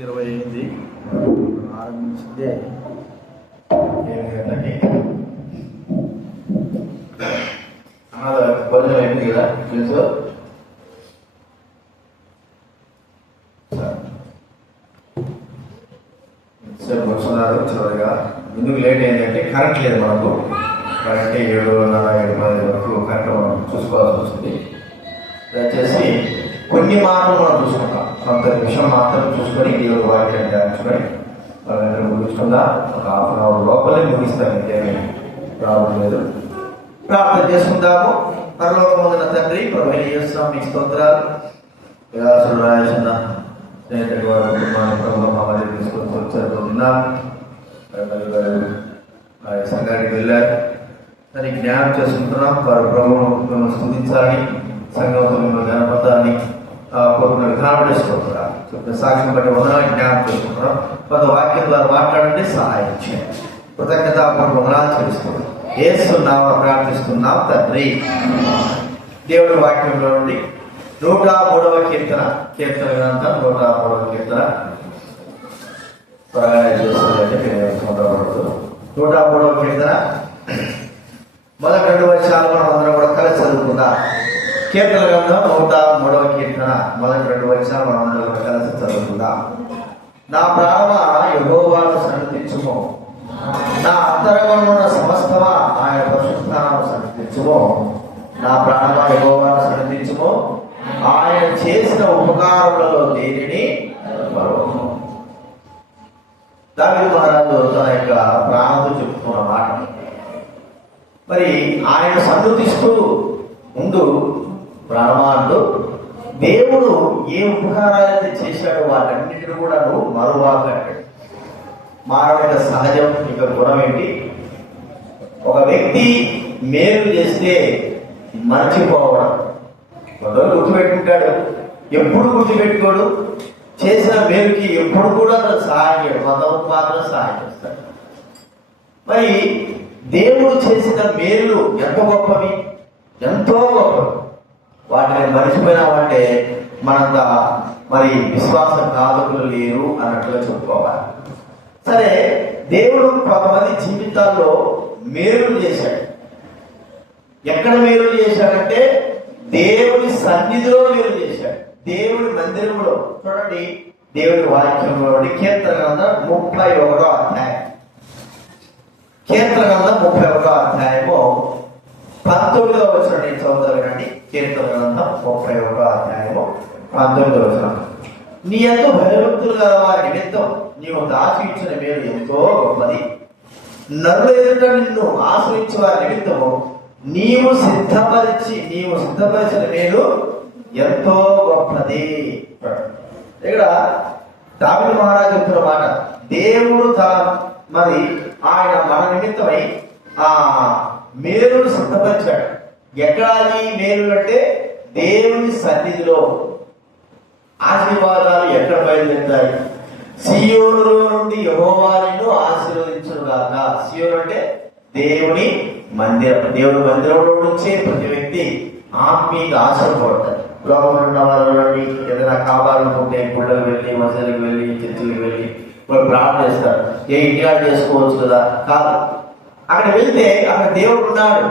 20 అయింది. ఆరంభించిందే 7 గంటలకి. భోజనం అయింది కదా తెలుసు. కూర్చున్నారు చివరిగా. ఎందుకు లేట్ అయిందంటే కరెంట్ లేదు మనకు. కరెంట్ 7:30 వరకు కరెంట్ మనం చూసుకోవాల్సి వస్తుంది. దయచేసి కొన్ని మాత్రం మనం చూసుకుంటాం, కొంత నిమిషం మాత్రం చూసుకొని దేవుడు వాక్యాన్ని ధ్యానించుకొని వాళ్ళందరూ ముగించుకుందా. ఒక హాఫ్ అన్ అవర్ లోపలే ముగిస్తాం, ఇంకేమీ ప్రాబ్లం లేదు. ప్రార్థన చేసుకుందాము. పరలోకమందున తండ్రి, ప్రభువైన యేసు మీకు స్తోత్రాలు. వ్యాసుడు రాసిన స్నేహితుడి వారి కుటుంబాన్ని ప్రభుత్వం మా మధ్య తీసుకొని వచ్చారు. సంఘానికి వెళ్ళారు, దానికి జ్ఞానం చేసుకుంటున్నాం. వారు ప్రభువును స్తుతించాలని, సంఘంతో మిమ్మల్ని గణపతాన్ని కోరుకున్న విధానం చేసుకుంటున్నారు. చెప్పిన సాక్ష్యం బట్టి వందనాలు జ్ఞానం చేసుకుంటున్నాం. కొంత వాక్యం ద్వారా మాట్లాడండి, సహాయం చేయండి. కృతజ్ఞతాపూర్వక వందనాలు తెలుసుకోండి. యేసునామమున ప్రార్థిస్తున్నాం తండ్రి. దేవుడి వాక్యంలో నుండి 103వ కీర్తన గ్రంథం 103వ కీర్తన త్వరగా చేస్తుందంటే 103వ కీర్తన మొదటి 2 వచనాలు మనం అందరం కూడా కలిసి చదువుకుందాం. కీర్తన గ్రంథం 103వ కీర్తన మొదటి 2 వచనాలు మనం అందరం కూడా కలిసి చదువుకుందాం. నా ప్రాణమా యెహోవాను సన్నుతించుము, నా అంతరంగమున సమస్తమా ఆయన పరిశుద్ధ నామమును సన్నుతించుము. నా ప్రాణమా యెహోవాను సన్నుతించుము, ఆయన చేసిన ఉపకారములలో దేనిని మరువకు. దావీదు మహారాజు తన యొక్క ప్రాణంతో చెప్పుకున్న మాట. మరి ఆయన సన్నుతిస్తూ ఉండు ప్రాణమా అంటూ దేవుడు ఏ ఉపకారాలైతే చేశాడో వాటన్నిటిని కూడా నువ్వు మరువాకంటాడు. మానవ యొక్క సహజం యొక్క గుణం ఏంటి? ఒక వ్యక్తి మేలు చేస్తే మర్చిపోవడం. కొందరు గుర్తుపెట్టుకుంటాడు, ఎప్పుడు గుర్తుపెట్టుకోడు. చేసిన మేలుకి ఎప్పుడు కూడా తను సహాయం చేయడు, కొంతమంది మాత్రం సహాయం చేస్తాడు. మరి దేవుడు చేసిన మేలు ఎంత గొప్పవి, ఎంతో గొప్పవి. వాటిని మర్చిపోయినామంటే మనంత మరి విశ్వాస ఘాతకులు లేరు అన్నట్టుగా చెప్పుకోవాలి. సరే, దేవుడు కొంతమంది జీవితాల్లో మేలులు చేశాడు. ఎక్కడ మేలు చేశాడంటే దేవుని సన్నిధిలో మేలు చేశాడు. దేవుడి మందిరంలో. చూడండి, దేవుడి వాక్యంలో కీర్తన గ్రంథం 31వ అధ్యాయం. కీర్తన గ్రంథం 31వ అధ్యాయము 19వ వచనం నేను చదువుతానండి. కీర్తన గ్రంథం 31వ అధ్యాయము 19వ వచనం. నీ ఎంతో భయభక్తులు గల వారి నిమిత్తం నీవు దాచి ఇచ్చిన మేలు ఎంతో గొప్పది. నరుల ఎదుట నిన్ను ఆశ్రయించే వారి నిమిత్తము నీవు సిద్ధపరిచిన మేలు ఎంతో గొప్పది. ఇక్కడ దావీదు మహారాజు చెప్తున్న మాట, దేవుడు మరి ఆయన మన నిమిత్తమై ఆ మేలును సిద్ధపరిచాడు. ఎక్కడ ఈ మేలు అంటే దేవుని సన్నిధిలో. ఆశీర్వాదాలు ఎక్కడ బయలుదేరుతాయి? సియోనులో నుండి యెహోవా నిన్ను ఆశీర్వదించుగాక. సియోను అంటే దేవుని మందిరం. దేవుని మందిరంలో నుంచే ప్రతి వ్యక్తి ఆత్మీయ ఆశపడతారు. లోకంలో ఉన్న వాళ్ళని ఏదైనా కావాలనుకుంటే గుళ్ళకు వెళ్ళి, మసీదులకు వెళ్ళి, చర్చిలకు వెళ్ళి వాళ్ళు ప్రార్థన చేస్తారు. ఇంటిగా చేసుకోవచ్చు కదా. కాదు, అక్కడ వెళ్తే అక్కడ దేవుడు ఉన్నాడు,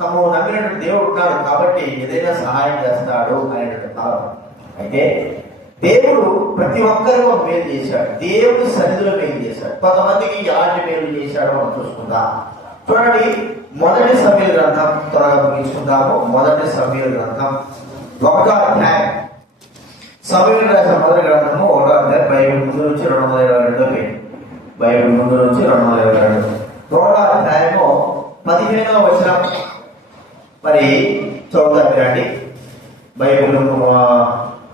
తమ నమ్మినటువంటి దేవుడు ఉన్నాడు కాబట్టి ఏదైనా సహాయం చేస్తాడు అనేటువంటి భావన. అయితే దేవుడు ప్రతి ఒక్కరికి ఒక మేలు చేశాడు. దేవుడి సన్నిధిలో మేలు చేశాడు. కొంతమందికి ఎలాంటి మేలు చేశాడో మనం చూసుకుందాం. చూడండి, మొదటి సమూయేలు గ్రంథం త్వరగా ముగించుకుందాము. మొదటి సమూయేలు గ్రంథం 1వ అధ్యాయం. సమూయేలు రాసిన మొదటి గ్రంథము 1వ అధ్యాయం. బైబిల్ ముందు నుంచి 222 పేరు. బైబిల్ ముందు నుంచి 222. 1వ అధ్యాయము 15వ వచనం మరి చదువుతారు వినండి. బైబిల్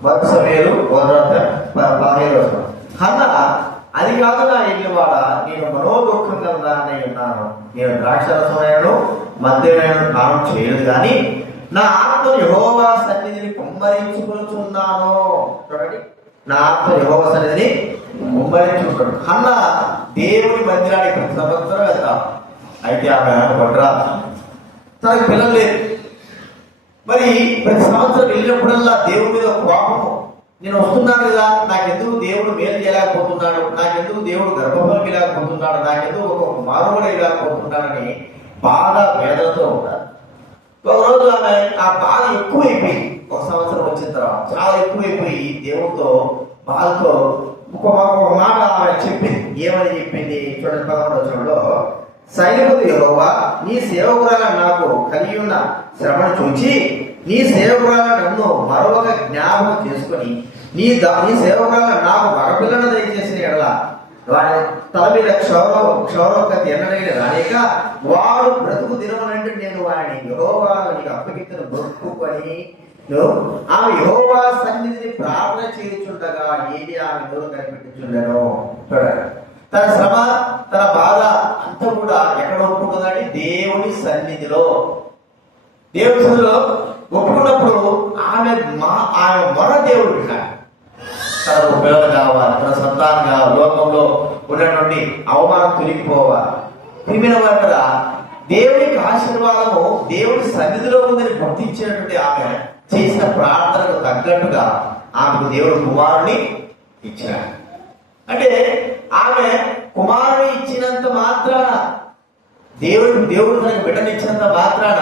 మొదటి సమూయేలు 1వ అధ్యాయం 15వ వచనం. హన్నా, అది కాదు నా ఎల్లివాడ, నేను మనోదుఃఖంగా ఉన్నానని ఉన్నాను. నేను ద్రాక్షరసమైనను మద్యమైనను పానం చేయలేదు, కానీ నా ఆత్మను యెహోవా సన్నిధిని కుమ్మరించుకుంటున్నాను. చూడండి, నా ఆత్మ యెహోవా సన్నిధిని కుమ్మరించుకుంటాడు. అన్న దేవుని మందిరానికి ప్రతి సంవత్సరం వెళ్తాం. అయితే ఆమె పడ్రా, తనకు పిల్లలు లేదు. మరి ప్రతి సంవత్సరం వెళ్ళినప్పుడల్లా దేవుడి మీద కోపము, నేను వస్తున్నాను కదా, నాకెందుకు దేవుడు మేలు చేయలేకపోతున్నాడు, నాకెందుకు దేవుడు గర్భఫలం ఇవ్వలేకపోతున్నాడు, నాకెందుకు ఒక మానవుడు ఇవ్వలేకపోతున్నాడని బాధ వేదనతో ఉంటారు. ఒకరోజు ఆమె ఆ బాధ ఎక్కువైపోయింది. ఒక సంవత్సరం వచ్చిన తర్వాత చాలా ఎక్కువైపోయి దేవుడితో బాధతో ఒక మాట ఆమె చెప్పింది. ఏమని చెప్పింది చూడండి, 11వ వచనంలో, సైనికుడు యెహోవా నీ సేవకురాల నాకు కలిగి ఉన్న శ్రమను చూచి నీ సేవకురాల నన్ను మరొక జ్ఞాపకం చేసుకుని నీ సేవకురాల నాకు మగపిల్లను దయచేసిన ఎడల వాడి తల మీద క్షౌరవకతి ఎన్నడైన రాలేక వాడు బ్రతుకు దినమనంటే నేను వాడిని యెహోవా నీకు అప్పగిత్తును దొరుకుని ఆమె యెహోవా సన్నిధిని ప్రార్థన చేయుచుండగా ఏది ఆమె దూరం కనిపెట్టుచుండెను. తన శ్రమ తన బాధ అంతా కూడా ఎక్కడ ఒప్పుకుంటుందండి? దేవుని సన్నిధిలో. దేవుని సన్నిధిలో ఒప్పుకున్నప్పుడు ఆమె మొర దేవుడు విన్నాడు. తనకు పిల్లలు కావాలి, తన సంతానం కావాలి, లోకంలో ఉన్నటువంటి అవమానం తొలగిపోవాలి. ప్రియమైన వారు కదా, దేవునికి ఆశీర్వాదము దేవుని సన్నిధిలో ఉందని గుర్తించినటువంటి ఆమె చేసిన ప్రార్థనకు తగ్గట్టుగా ఆమెకు దేవుడు కుమారుని ఇచ్చినాడు. అంటే ఆమె కుమారుని ఇచ్చినంత మాత్రాన, దేవుడు తనకు బిడ్డనిచ్చినంత మాత్రాన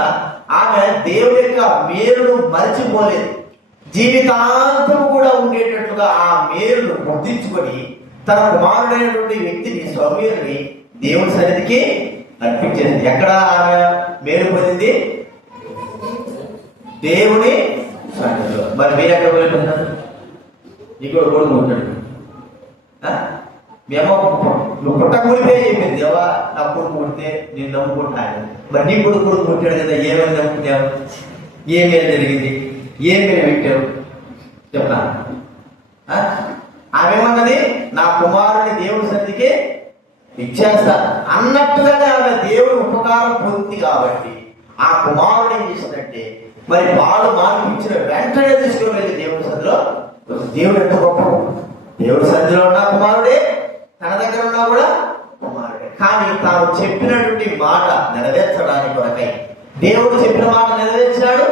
ఆమె దేవుడి యొక్క మేలును మరచిపోలేదు. జీవితాంతం కూడా ఉండేటట్లుగా ఆ మేలును గుర్తించుకొని తన కుమారుడైనటువంటి వ్యక్తిని స్వమేరుని దేవుని సన్నిధికి అర్పించేది. ఎక్కడ ఆమె మేలు పొందింది? దేవుని సన్నిధిలో. మరి మీరు ఎక్కడ వెళ్ళిపోతున్నారు? నీకు కొడుకు ఉంటాడు. మేము పుట్టకూడితే చెప్పింది, దేవా నా కొడుకు పుడితే నేను నమ్ముకుంటాను. మరి నీ కొడుకు పుట్టాడు కదా, ఏమని నమ్ముకున్నావు? ఏమేమి జరిగింది? ఏమేమి పెట్టావు చెప్పనా? ఆమెమన్నది నా కుమారుని దేవుడి సన్నిధికి ఇచ్చేస్తా అన్నట్టుగానే ఆమె దేవుడి ఉపకారం పొంది కాబట్టి ఆ కుమారుడు ఏం చేసిందంటే, మరి పాలు మానిపించిన వెంటనే తీసుకుని వెళ్ళి దేవుడి సన్నిధిలో. దేవుడు ఎంత గొప్ప! దేవుడి సన్నిధిలో ఉన్న కుమారుడే, తన దగ్గర ఉన్నా కూడా కుమారుడే. కానీ తాను చెప్పినటువంటి మాట నెరవేర్చడానికి కొరకై దేవుడు చెప్పిన మాట నెరవేర్చాడు,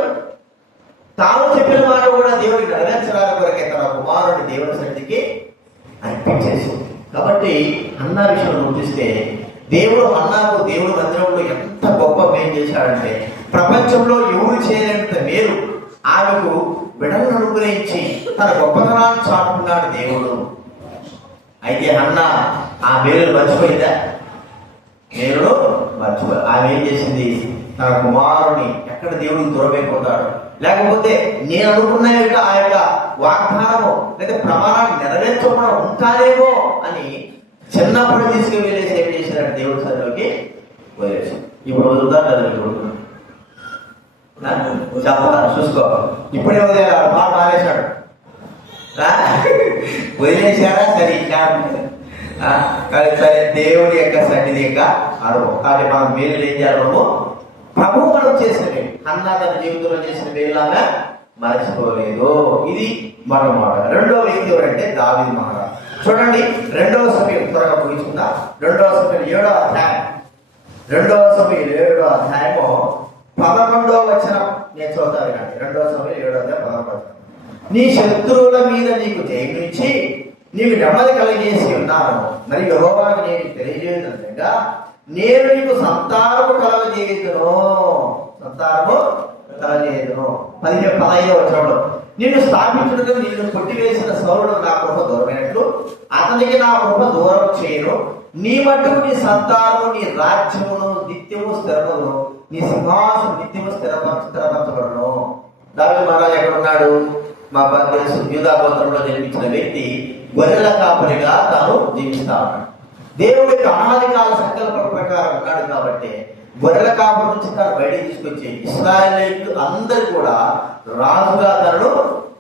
తాను చెప్పిన మాట కూడా దేవుడికి నెరవేర్చడానికి కొరకై తన కుమారుడిని దేవుడి సన్నిధికి అర్పించేసింది. కాబట్టి అన్నా విషయంలో చూస్తే దేవుడు అన్నాకు దేవుడు మందిరంలో ఎంత గొప్ప మేలు చేశాడంటే, ప్రపంచంలో ఎవరు చేయలేనంత మేలు ఆమెకు బిడ్డలను అనుగ్రహించి తన గొప్పతనాన్ని చాటుకున్నాడు దేవుడు. అయితే అన్న ఆ మేలును మర్చిపోయిందా? మేలును మర్చిపోయి ఆమె ఏం చేసింది? తన కుమారుని ఎక్కడ దేవుడికి దూరమైపోతాడు, లేకపోతే నేను అనుకున్న ఆ యొక్క వాగ్దానము లేదా ప్రమాణాన్ని నెరవేర్చకుండా ఉంటానేమో అని చిన్నప్పుడు తీసుకువెళ్ళేసి ఏం చేశాడు? దేవుడి సన్నిధిలోకి వదిలేసి. ఇప్పుడు వదులుతాడు చెప్పాలి, చూసుకో. ఇప్పుడే వదిలేడు, బాగా మానేశాడు. వదిలేశాడా? సరే సరే, దేవుడి యొక్క సన్నిధి యొక్క అనుభవం. కాబట్టి మనం మేలు ఏం చేయాలము? ప్రభు మనం చేసినవి అన్న తన జీవితంలో చేసిన మేలులాగా మర్చిపోలేదు. ఇది మన మాట. రెండో వ్యక్తి ఎవరంటే దావీదు మహారాజు. చూడండి, 2వ సమయం త్వరగా ముగించుకుందా. 2వ సమయం 7వ అధ్యాయం, 2వ సమయం 7వ అధ్యాయము 11వ వచనం నేను చదువుతాను. 2వ సమయం 7వ అధ్యాయం 11వ వచనం. నీ శత్రువుల మీద నీకు జయమిచ్చి నీకు నెమ్మది కలిగేసి ఉన్నాను. మరి యెహోవాకు నేను తెలియజేయగా నేను నీకు సంతానము కలగజేయుదును. సంతానము కలగజేయుదును. 15వ వచనంలో, నిన్ను స్థాపించుటకు నిన్ను కొట్టివేసిన సౌలుడు నా కృప దూరమైనట్లు అతనికి నా కృప దూరం చేయను. నీ మట్టుకు నీ సంతానము నీ రాజ్యమును నిత్యము స్థిరమును, నీ సింహాసనం నిత్యము స్థిరపరచబడును. దావీదు మహారాజు ఎక్కడ ఉన్నాడు? మా తెలుసు, యూదా గోత్రంలో జన్మించిన వ్యక్తి గొర్రెల కాపరిగా తాను జీవిస్తా ఉన్నాడు. దేవుడి యొక్క అనాది కాల సంకల్పం ప్రకారం ఉన్నాడు కాబట్టి గొర్రెల కాపరి నుంచి తాను బయటికి తీసుకొచ్చి ఇశ్రాయేలీయులు అందరు కూడా రాజుగా తనను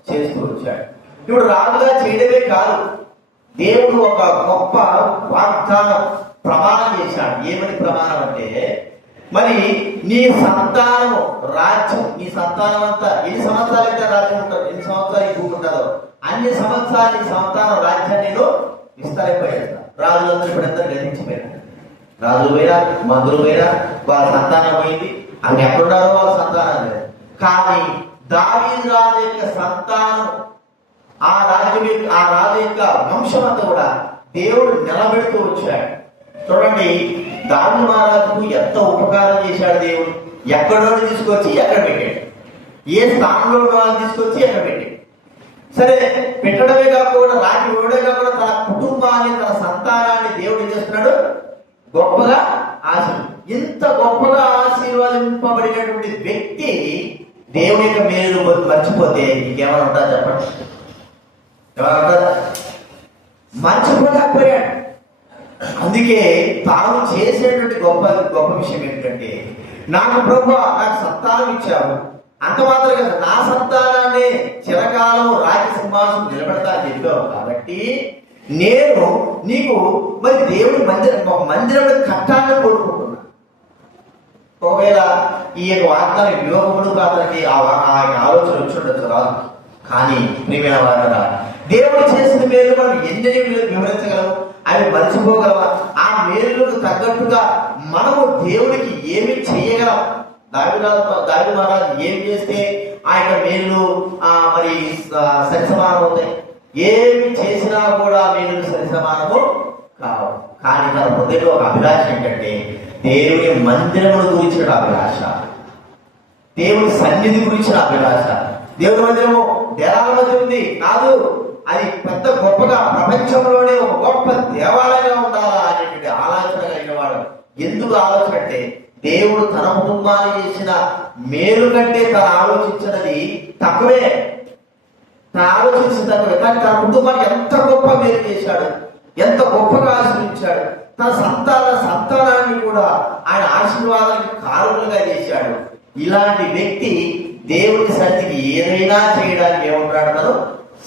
చేస్తూ వచ్చాడు. ఇప్పుడు రాజుగా చేయడమే కాదు, దేవుడు ఒక గొప్ప వాగ్దానం ప్రమాణం చేశాడు. ఏమని ప్రమాణం అంటే, మరి నీ సంతానము రాజ్యం, నీ సంతానం అంతా ఎన్ని సంవత్సరాలు అయితే రాజ్యం ఉంటారు, ఎన్ని సంవత్సరాలు ఈ భూమి ఉంటుందో అన్ని సంవత్సరాలు ఈ సంతానం రాజ్యాన్ని నేను విస్తరిపోయాడు. రాజులందరూ ఇప్పుడు ఎంత గ్రహించిపోయారు. రాజులు పోయినా, మంత్రులు పోయినా, వాళ్ళ సంతానం పోయింది. అవి ఎక్కడున్నారో వాళ్ళ సంతానం లేదు. కానీ దావీదు రాజు యొక్క సంతానం ఆ రాజు యొక్క వంశం అంతా కూడా దేవుడు నిలబెడుతూ వచ్చాడు. చూడండి, దావీదు మహారాజుకు ఎంత ఉపకారం చేశాడు దేవుడు. ఎక్కడో తీసుకొచ్చి ఎక్కడ పెట్టాడు, ఏ స్థానంలో ఉన్న వాళ్ళని తీసుకొచ్చి ఎక్కడ పెట్టాడు. సరే, పెట్టడమే కాకుండా రాజు ఇవ్వడే కాకుండా తన కుటుంబాన్ని, తన సంతానాన్ని దేవుడు ఏం చేస్తున్నాడు, గొప్పగా ఇంత గొప్పగా ఆశీర్వాదింపబడినటువంటి వ్యక్తి దేవుని యొక్క మేలు మర్చిపోతే ఇంకేమైనా ఉంటా చెప్పండి? మర్చిపోలేకపోయాడు. అందుకే తాను చేసేటువంటి గొప్ప గొప్ప విషయం ఏంటంటే, నాకు ప్రభువా నాకు సంతానం ఇచ్చావు, అంత మాత్రం కదా నా సంతానాన్ని చిరకాలం రాజసింహాసనం నిలబెడతా అని చెప్పావు కాబట్టి నేను నీకు మరి దేవుడి మందిరం కట్టాలని కోరుకుంటున్నా. ఒకవేళ ఈ యొక్క వాగ్దానం విలోకముడు కాదని ఆ ఆలోచన వచ్చి ఉండొచ్చు, రాదు. కానీ ప్రియమైన వారరా, దేవుడు చేసిన మేలు మనం ఎన్ని వివరించగలము, అవి మర్చిపోగలమా? ఆ మేలులకు తగ్గట్టుగా మనము దేవుడికి ఏమి చేయగలం? దావీదు మహారాజు ఏం చేస్తే ఆ యొక్క మేలు మరి సరిసమానం అవుతాయి? ఏమి చేసినా కూడా మేలు సరిసమానము కావు. కానీ తన హృదయంలో ఒక అభిలాష ఏంటంటే, దేవుని మందిరమును గురించిన అభిలాష, దేవుని సన్నిధి గురించిన అభిలాష. దేవుని మందిరము డేరాల మధ్య ఉంది కాదు, అది పెద్ద గొప్పగా ప్రపంచంలోనే ఒక గొప్ప దేవాలయంగా ఉండాలా అనేటువంటి ఆలోచన కలిగిన వాడు. ఎందుకు ఆలోచన అంటే, దేవుడు తన కుటుంబాన్ని చేసిన మేలు కంటే తను ఆలోచించినది తక్కువే. తను ఆలోచించిన తక్కువే, కానీ తన కుటుంబాన్ని ఎంత గొప్ప మేలు చేశాడు, ఎంత గొప్పగా ఆశీర్వదించాడు. తన సంతానాన్ని కూడా ఆయన ఆశీర్వాదానికి కారణంగా చేశాడు. ఇలాంటి వ్యక్తి దేవుని సన్నిధికి ఏదైనా చేయడానికి ఏమంటాడు, తను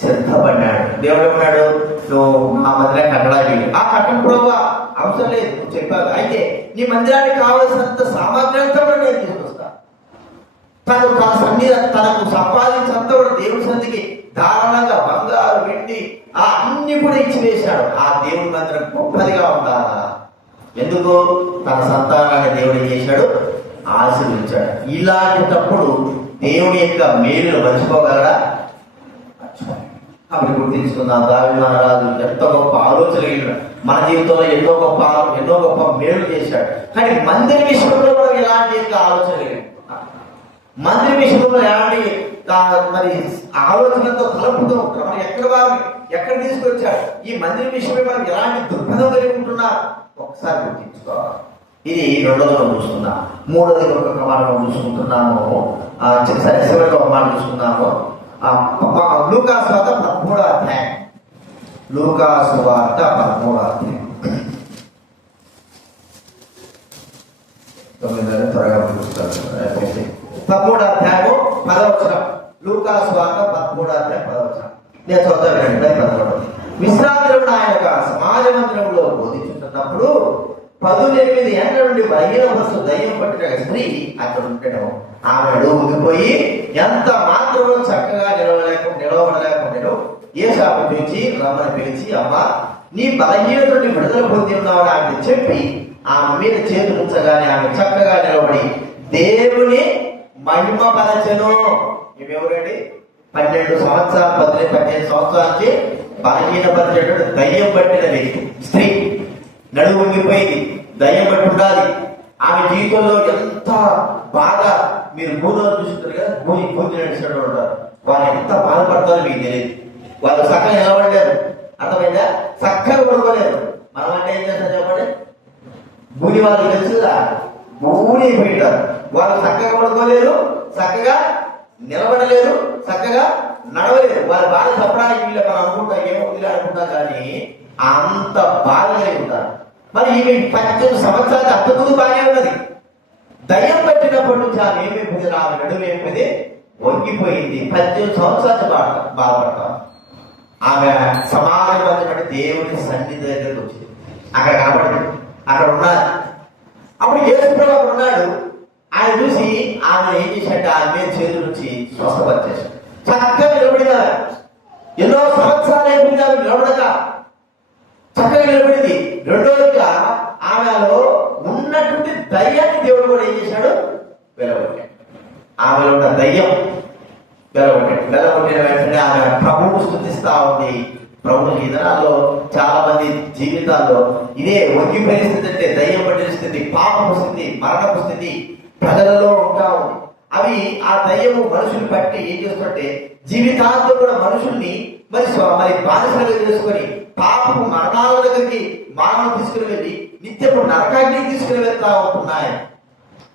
సిద్ధపడ్డాడు. దేవుడు ఏమన్నాడు, నువ్వు ఆ మందిరాన్ని కట్టడానికి, ఆ కట్టడం కూడా అవసరం లేదు, నువ్వు చెప్పావు. అయితే నీ మందిరానికి కావలసినంత సామాగ్రి అంతా కూడా నేను తీసుకొస్తా. తనకు సంపాదించినంత కూడా దేవుడి సన్నిధికి ధారాళంగా బంగారు, వెండి అన్ని కూడా ఇచ్చి వేశాడు. ఆ దేవుడి మందిరం గొప్పదిగా ఉండాలా? ఎందుకు? తన సంతానాన్ని దేవుడు చేశాడు, ఆశీర్వించాడు. ఇలాంటప్పుడు దేవుని యొక్క మేలును మర్చిపోగలరా? అప్పుడు గుర్తించుకుందాం, దావీదు మహారాజు ఎంత గొప్ప ఆలోచన, మన జీవితంలో ఎన్నో గొప్ప మేలు చేశాడు. కానీ మందిర విషయంలో కూడా ఎలాంటి ఆలోచన లేదు. మందిర విషయంలో ఎలాంటి మరి ఆలోచనతో తలుపుతూ ఉంటారు. మనం ఎక్కడ తీసుకొచ్చాడు? ఈ మందిర విషయమే మనం ఎలాంటి దుర్గంధం కలిగి ఉంటున్నా ఒకసారి గుర్తించుకోవాలి. ఇది రెండోది మనం చూస్తున్నాం. మూడోది ఒక మాట మనం చూసుకుంటున్నాము, చివరిగా ఒక మాట చూసుకున్నాము. లూకాసు వార్త 13వ అధ్యాయం. లూకాసు వార్త 13వ అధ్యాయం. త్వరగా చూస్తాను. 13వ అధ్యాయము 10వ వచనం. లూకాసు వార్త 13వ అధ్యాయం 10వ వచనం. నేను చదువుతాను. 11. విశ్రాంతి ఆయన యొక్క సమాజ మందిరంలో బోధించుతున్నప్పుడు 18 ఏళ్ల నుండి బలహీన వస్తు దయ్యం పట్టిన స్త్రీ అక్కడ ఉండడం. ఆమె ఊగిపోయి ఎంత మాత్రమో చక్కగా నిలవబడలేకుండా యేసు పిలిచి రమ్మని పిలిచి, అమ్మ నీ బలహీనత నుండి విడుదల పొంది ఉన్నావని ఆమె చెప్పి ఆమె మీద చేతులు ఉంచగానే ఆమె చక్కగా నిలబడి దేవుని మహిమపరచెను. ఇవెవరండి? 12 సంవత్సరాలు 18 సంవత్సరాల నుంచి బలహీనపరిచేటువంటి దయ్యం పట్టిన వ్యక్తి స్త్రీ. నడుము వంగిపోయింది, దయ్యం పట్టి ఉండాలి. ఆమె జీవితంలో ఎంత బాగా, మీరు భూమిలో చూస్తుంటారు కదా, భూమి నడిచేవాడు ఉంటారు, వాళ్ళు ఎంత బాధపడతారో మీకు తెలియదు. వాళ్ళు చక్కగా నిలబడలేరు, అర్థమైందా? చక్కగా పడుకోలేరు. మనం అంటే ఏం చేస్తారు చెప్పండి? భూమి వాళ్ళు తెలుసుగా, భూమి అయిపోయింటారు. వాళ్ళు చక్కగా పడుకోలేరు, చక్కగా నిలబడలేరు, చక్కగా నడవలేరు. వాళ్ళ బాధ చెప్పడానికి వీళ్ళు మనం అనుకుంటా, ఏమో వీళ్ళు అనుకుంటా, కానీ అంత బాధ కలిగి ఉంటారు. మరి ఈమె 18 సంవత్సరాలు అంతకుముందు బాగానే ఉన్నది. దయ్యం పట్టినప్పటి నుంచి ఆమె ఏమైపోయింది? ఆమె నడుము ఏమైంది? వంగిపోయింది. 18 సంవత్సరాలు బాధపడతాం. ఆమె సమాజం అంటే దేవుని సన్నిధి దగ్గరకు వచ్చింది. అక్కడ కనబడింది, అక్కడ ఉన్నది. అప్పుడు యేసు ప్రభు అక్కడ ఉన్నాడు. ఆయన చూసి ఆమె ఏం చేశాడు? ఆమె మీద చేతుల నుంచి స్వస్థపరిచేశాడు. చక్కగా నిలబడినారు. ఎన్నో సంవత్సరాలు అయిపోయింది ఆమె నిలబడక, చక్కగా నిలబడింది. రెండోదిగా ఆమెలో ఉన్నటువంటి దయ్యాన్ని దేవుడు కూడా ఏం చేశాడు? వెలగొట్టాడు. ఆమెలో ఉన్న దయ్యం వెలగొట్టిన వెంటనే ఆమె ప్రభువును స్తుతిస్తూ చూపిస్తా ఉంది. ప్రభు ఈ దినాల్లో చాలా మంది జీవితాల్లో ఇదే వంగి పరిస్థితి, అంటే దయ్యం పట్టిన స్థితి, పాపపు స్థితి, మరణపు స్థితి ప్రజలలో ఉంటా ఉంది. అవి ఆ దయ్యము మనుషులు పట్టి ఏం చేస్తుంటే జీవితాంతం కూడా మనుషుల్ని మరి బానిసలుగా చేసుకొని పాపపు మరణాల దగ్గరికి మానవులు తీసుకుని వెళ్ళి నిత్యము నరకాన్ని తీసుకుని వెళ్తా ఉంటున్నాయి.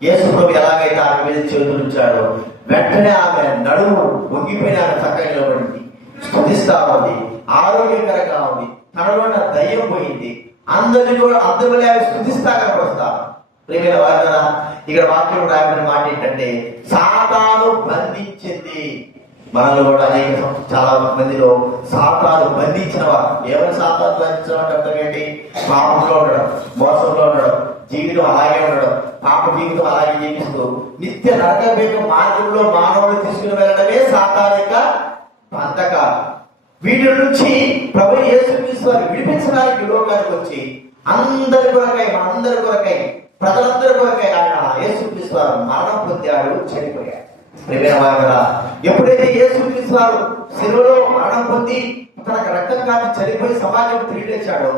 యేసు ప్రభు ఎలాగైతే ఆమె మీద చేతులుంచాడో వెంటనే ఆమె నడుము వంగిపోయిన ఆమె చక్కగా నిలబడింది, స్తుతిస్తా ఉంది, ఆరోగ్యకరంగా ఉంది, తనలో ఉన్న దయ్యం పోయింది. అందరినీ కూడా అందరిలో ఆమె స్తుతిస్తా కనపరుస్తా. ప్రియమైన వారు, ఇక్కడ వాక్యం రాయబడిన మాట ఏంటంటే సాతాను బంధించింది. మనలో కూడా అనేక చాలా మందిలో సాతాను బంధించిన వారు. ఎవరు సాతాను బంధించిన వారు అర్థం ఏంటి? పాపంలో ఉండడం, మోసంలో ఉండడం, జీవితం అలాగే ఉండడం, పాప జీవితం అలాగే జీవిస్తూ నిత్య నరకబేక మార్గంలో మానవులు తీసుకుని వెళ్ళడమే సాతాను యొక్క బంధకాలు. వీటి నుంచి ప్రభు యేసుక్రీస్తు వారు విడిపించడానికి లోకానికి వచ్చి అందరి కొరకై, మనందరి కొరకై, ప్రజలందరి కొరకై ఆయన యేసుక్రీస్తు వారు మరణం పొందాడు, చనిపోయాడు. ఎప్పుడైతే యేసుక్రీస్తు వారు శిలువలో మరణం పొంది తనకు రక్తం కాచి చనిపోయి సమాజం తిరిగి లేచాడో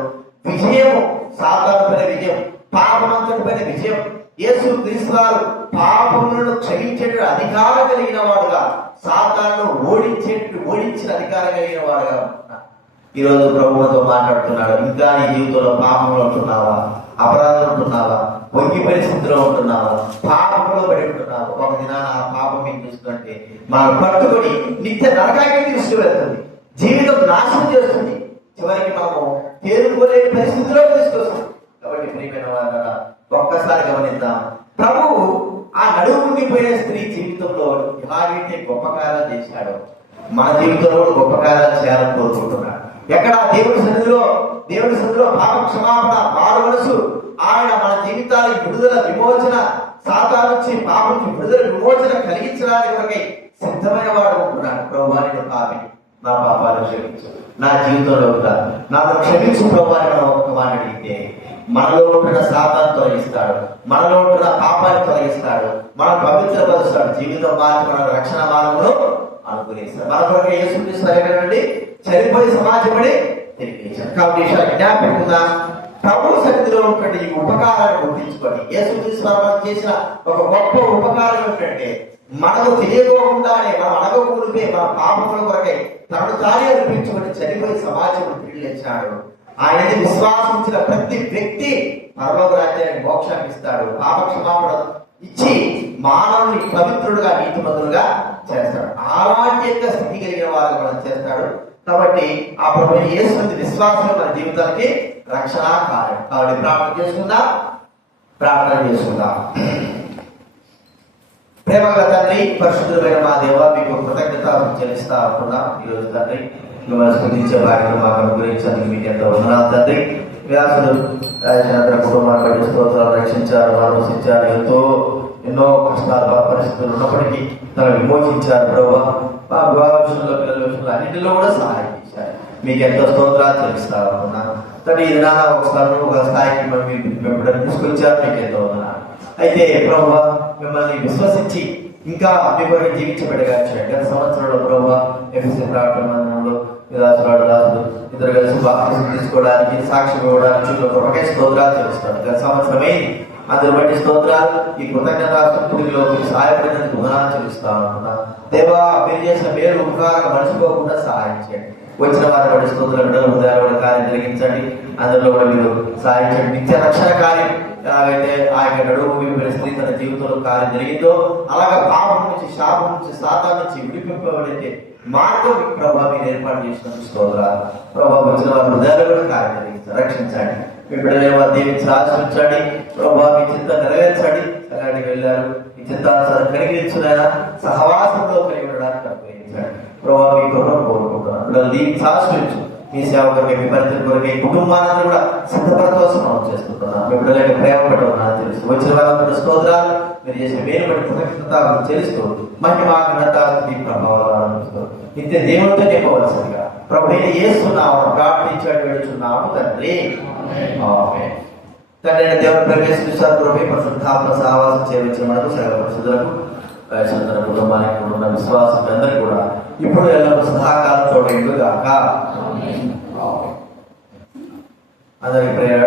విజయము, సాతాను పైన విజయం, పాపమంతటి పైన విజయం. యేసుక్రీస్తు వారు పాపములను క్షమించే అధికారం కలిగిన వాడుగా, సాతాను ఓడించిన అధికారం కలిగిన వాడుగా ఈరోజు ప్రభువుతో మాట్లాడుతున్నాడు. ఇంకా నీ జీవితంలో పాపంలో ఉంటున్నావా, అపరాధం ఉంటున్నావా, వంగి పరిస్థితిలో ఉంటున్నావా, పాపంలో పడి ఉంటున్నావా? ఒక దినాన ఆ పాపం ఏం చేస్తుందంటే మనం పట్టుకొని నిత్య నరకానికి తీసుకువెళ్తుంది, జీవితం నాశనం చేస్తుంది, చివరికి మనము తేరుకోలేని పరిస్థితిలో తీసుకొస్తుంది. కాబట్టి ప్రియమైన వారు ఒక్కసారి గమనిద్దాం. ప్రభువు ఆ నడుము ఉండిపోయిన స్త్రీ జీవితంలో ఎలాగైతే గొప్ప కార్యాలు చేశాడో మన జీవితంలో గొప్ప కార్యాలు చేయాలని కోరుకుంటున్నాడు. ఎక్కడ దేవుని సన్నిధిలో పాప క్షమాపణ, మారు మనసు, ఆయన మన జీవితానికి విడుదల, విమోచన, సాతాను నుంచి పాపం నుంచి విడుదల, విమోచన కలిగించడానికి కొరకై సిద్ధమైన వాడు ఉంటున్నాడు. ప్రభువాని పాపి నా పాపాలు క్షమించు, నా జీవితంలో ఉంటాను, నాకు క్షమించు ప్రభువాని మనం ఒక్క మాట అడిగితే మనలో ఉంటున్న సాతాను తొలగిస్తాడు, మనలో ఉంటున్న పాపాన్ని తొలగిస్తాడు, మనం పవిత్రపరుస్తాడు, జీవితం మార్చి మన రక్షణ మార్గంలో అనుకునేస్తాడు. మన కొరకు యేసుక్రీస్తు చనిపోయి సమాజపడి తిరిగి కాబట్టి జ్ఞాపకం ప్రభు సన్నిధిలో ఉన్నటువంటి ఈ ఉపకారాన్ని గుర్తించుకొని యేసుక్రీస్తు చేసిన ఒక గొప్ప ఉపకారం ఏంటంటే మనకు తెలియకోకుండానే, మనం అడగకూడదే మన పాపముల కొరకై తనను తానే అనిపించుకొని చనిపోయి సమాజం తిరిగి లేచాడు. ఆయనని విశ్వాసించిన ప్రతి వ్యక్తి పరలోక రాజ్యానికి మోక్షాన్ని ఇస్తాడు, పాప క్షమాపణ ఇచ్చి మానవుని పవిత్రుడుగా, నీతిమంతుడుగా చేస్తాడు. అలాంటి యొక్క స్థితి కలిగిన వారు మనం చేస్తాడు. కాబట్టి ఆ ప్రభు యేసు విశ్వాసం మన జీవితానికి రక్షణ కార్యం. కాబట్టి ప్రార్థన చేసుకుందాం. ప్రేమగల తండ్రి, పరిశుద్ధులైన మా దేవ, మీకు కృతజ్ఞత చెల్లిస్తా ఉంటున్నాం. ఈరోజు తండ్రి మిమ్మల్ని స్మరించే భాగ్యం మాకు అనుగ్రహించడానికి మీకు ఎంతో వందనాలు తండ్రి. వ్యాసుడు రాజేంద్ర కుటుంబాన్ని బట్టి స్తోత్రాలు, రక్షించారు, ఆలోచించారు, ఎన్నో కష్టాలు పరిస్థితులు ఉన్నప్పటికీ తను విమోచించారు. ప్రభావ మా వివాహ విషయంలో, పిల్లల విషయంలో అన్నింటిలో కూడా సహాయం చేశారు. మీకు ఎంతో స్తోత్రాలు చెల్లిస్తా ఉన్నాను తండ్రి. ఈ దినాన ఒక స్థాయికి మిమ్మల్ని తీసుకొచ్చారు, మీకు ఎంతో ఉన్నాను. అయితే ప్రభావ మిమ్మల్ని విశ్వసించి ఇంకా మీ కొరకు జీవించబడిగా గత సంవత్సరంలో ప్రభావ ఎఫ్ఎస్సీ ప్రార్థనలో రాజులు ఇద్దరు కలిసి బాప్తిజం తీసుకోవడానికి, సాక్ష్యం ఇవ్వడానికి కొరకై స్తోత్రాలు చెల్లిస్తాను. గత సంవత్సరమే అందుని బట్టి స్తోత్రాలు. ఈ కృతజ్ఞతాస్తుతిలో మీరు సహాయపడినందుకు వందనాలు చెల్లిస్తా ఉంటున్నా. దేవా, మీరు చేసిన మేలు ఉపకారం మర్చిపోకుండా సహాయం చేయండి. వచ్చిన వారి బట్టి స్తోత్రాలు, బిడ్డల హృదయాల కార్యం జరిగించండి. అందులో కూడా మీరు సహాయించండి. నిత్య రక్షణ కార్యం ఎలాగైతే ఆ యొక్క నడుము విడిపోయిన స్త్రీ తన జీవితంలో కార్యం జరిగిందో అలాగే పాపం నుంచి, శాపం నుంచి, సాతాను నుంచి విడిపింపబడితే మార్గం ప్రభావ మీరు ఏర్పాటు చేసినందుకు స్తోత్రాలు. ప్రభావం వచ్చిన వారి హృదయాలు కూడా కార్యం జరిగించారు, రక్షించండి. మీ బిడ్డలే వారు దీవించి ఆశ్రయించండి. ప్రభావ మీ చింత నెరవేర్చండి. అలాంటికి వెళ్ళారు, ఈ చింతానుసారం కలిగించునైనా సహవాసంలో కలిగి ఉండడానికి అనుగ్రహించండి. ప్రభావ మీ కృపను కోరుకుంటున్నాను. బిడ్డలు దీవించి ఆశ్రయించు. మీ సేవ కొరకే, మీ పరిస్థితి కొరకే, కుటుంబాన్ని కూడా సిద్ధపరచవలసిన మనం చేస్తున్నాం. మీ బిడ్డలకి ప్రేమ పడవని తెలుసు. వచ్చిన వాళ్ళ స్తోత్రాలు, మీరు చేసిన మేలు బట్టి కృతజ్ఞత చెల్లిస్తూ మహిమ ఘనత ప్రభావాలు నిత్య దేవునితో చెప్పవలసిందిగా ప్రభు యేసునామమున ప్రార్థించాడు వేడుచున్నాము తండ్రి. ఆమేన్. తండ్రి అయిన దేవుని ప్రవేశించారు ప్రభు పరిశుద్ధాత్మ సహవాసం చేయవచ్చిన మనకు సకల పరిశుద్ధులకు కుటుంబానికి ఉన్న విశ్వాసం అందరికీ కూడా ఇప్పుడు ఎల్లప్పుడూ సదాకాలం తోడైండు గాక. అందరికి ప్రేయర్.